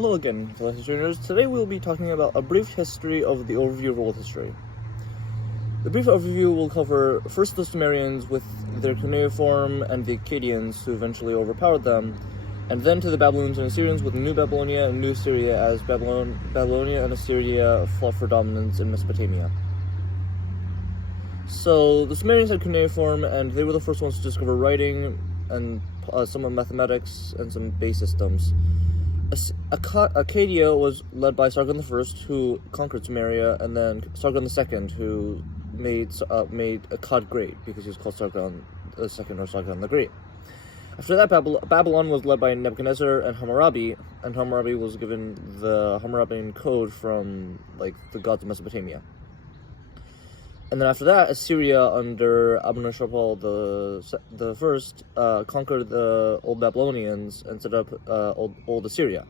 Hello again, fellow historians. Today we'll be talking about a brief history of the overview of world history. The brief overview will cover first the Sumerians with their cuneiform and the Akkadians who eventually overpowered them, and then to the Babylonians and Assyrians with New Babylonia and New Assyria as Babylonia and Assyria fought for dominance in Mesopotamia. So the Sumerians had cuneiform, and they were the first ones to discover writing and some of mathematics and some base systems. Acadia was led by Sargon I, who conquered Sumeria, and then Sargon II, who made Akkad great, because he was called Sargon II or Sargon the Great. After that, Babylon was led by Nebuchadnezzar and Hammurabi was given the Hammurabian code from the gods of Mesopotamia. And then after that, Assyria under Abu-Nishapal the first conquered the Old Babylonians and set up Old Assyria.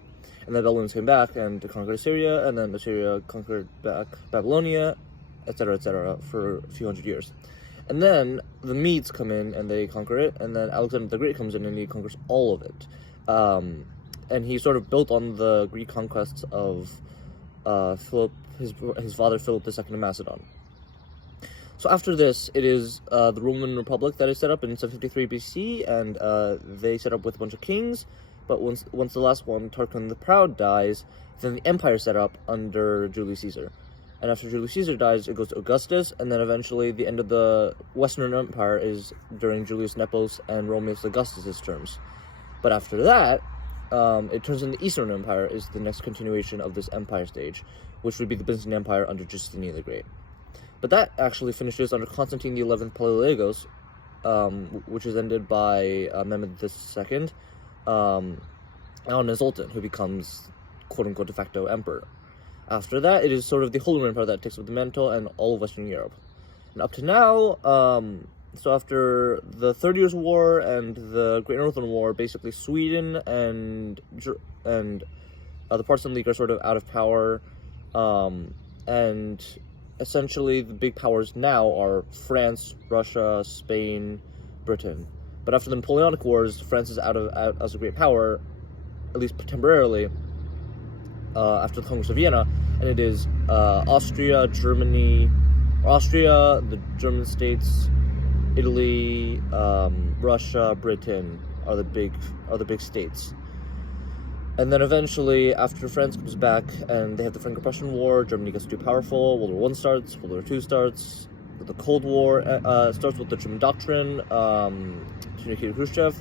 And then Babylonians came back and conquered Assyria, and then Assyria conquered back Babylonia, etc., for a few hundred years. And then the Medes come in and they conquer it, and then Alexander the Great comes in and he conquers all of it. And he sort of built on the Greek conquests of Philip, his father Philip II of Macedon. So after this, it is the Roman Republic that is set up in 753 BC, and they set up with a bunch of kings. But once the last one, Tarquin the Proud, dies, then the empire set up under Julius Caesar. And after Julius Caesar dies, it goes to Augustus, and then eventually the end of the Western Empire is during Julius Nepos and Romulus Augustus' terms. But after that, it turns into the Eastern Empire is the next continuation of this empire stage, which would be the Byzantine Empire under Justinian the Great. But that actually finishes under Constantine XI Palaiologos, which is ended by Mehmed II, and Sultan, who becomes quote-unquote de facto emperor. After that, it is sort of the Holy Roman Empire that takes up the mantle and all of Western Europe. And up to now, so after the 30 Years' War and the Great Northern War, basically Sweden and the Protestant League are sort of out of power, and essentially the big powers now are France, Russia, Spain, Britain. But after the Napoleonic Wars, France is out as a great power, at least temporarily, after the Congress of Vienna, and it is Austria, the German states, Italy, Russia, Britain are the big states. And then eventually, after France comes back and they have the Franco-Prussian War, Germany gets too powerful, World War I starts, World War II starts, the Cold War starts with the Truman Doctrine, to Nikita Khrushchev.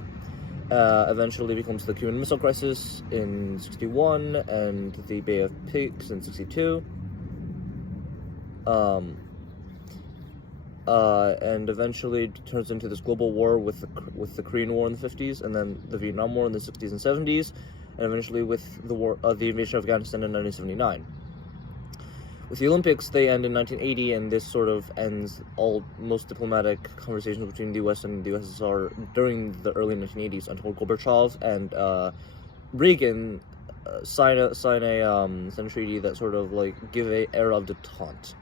Eventually becomes the Cuban Missile Crisis in 61 and the Bay of Pigs in 62. And eventually turns into this global war with the Korean War in the 50s, and then the Vietnam War in the 60s and 70s, and eventually with the invasion of Afghanistan in 1979. With the Olympics, they end in 1980, and this sort of ends most diplomatic conversations between the US and the USSR during the early 1980s until Gorbachev and Reagan sign a treaty that sort of give a era of detente,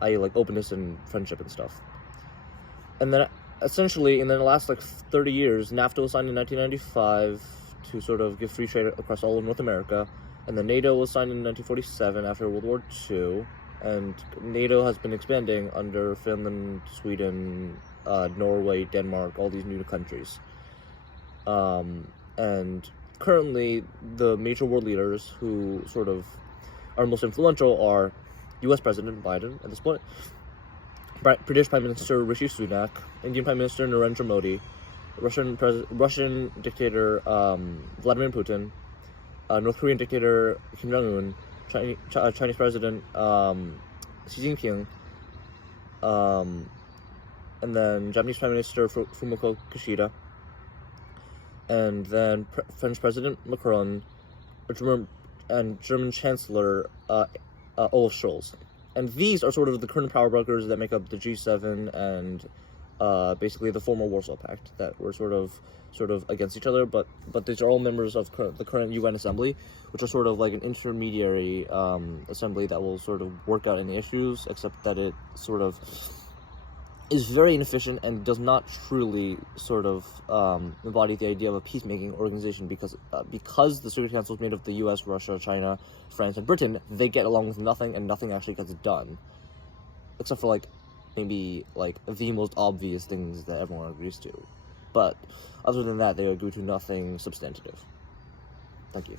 i.e. openness and friendship and stuff. And then essentially, in the last 30 years, NAFTA was signed in 1995 to sort of give free trade across all of North America. And then NATO was signed in 1947 after World War II, and NATO has been expanding under Finland, Sweden, Norway, Denmark, all these new countries. And currently, the major world leaders who sort of are most influential are U.S. President Biden at this point, British Prime Minister Rishi Sunak, Indian Prime Minister Narendra Modi, Russian dictator Vladimir Putin, North Korean dictator Kim Jong-un, Chinese President Xi Jinping, and then Japanese Prime Minister Fumio Kishida, and then French President Macron, and German Chancellor Olaf Scholz. And these are sort of the current power brokers that make up the G7 and basically the former Warsaw Pact that were sort of against each other, but these are all members of the current UN Assembly, which are sort of like an intermediary assembly that will sort of work out any issues, except that it sort of is very inefficient and does not truly sort of embody the idea of a peacemaking organization, because the Security Council is made of the U.S., Russia, China, France, and Britain. They get along with nothing, and nothing actually gets done, except for maybe the most obvious things that everyone agrees to. But other than that, they agree to nothing substantive. Thank you.